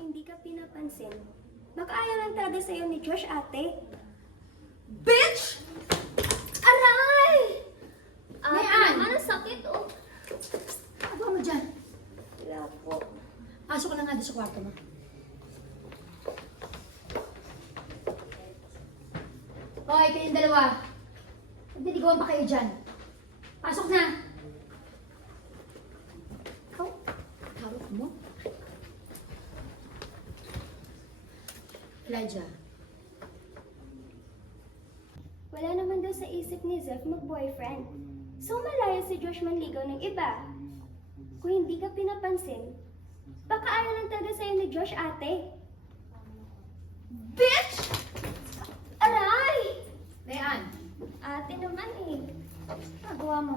hindi ka pinapansin, baka ayaw lang talaga sa'yo ni Josh, ate. Bitch! Aray! Mayan! Ano sakit, oh? Ano mo dyan? Wala po. Pasok ka na nga doon sa kwarto mo. Hoy, kayong dalawa. Nagdiligawan pa kayo dyan. Pasok na! Ikaw, hawak mo. Elijah. Wala naman daw sa isip ni Zeph mag-boyfriend. So malaya si Josh manligaw ng iba. Kung hindi ka pinapansin, baka ayaw lang talaga sa'yo ni Josh, ate. Bitch! Aray! Mayan! Ate naman eh. Nagawa mo.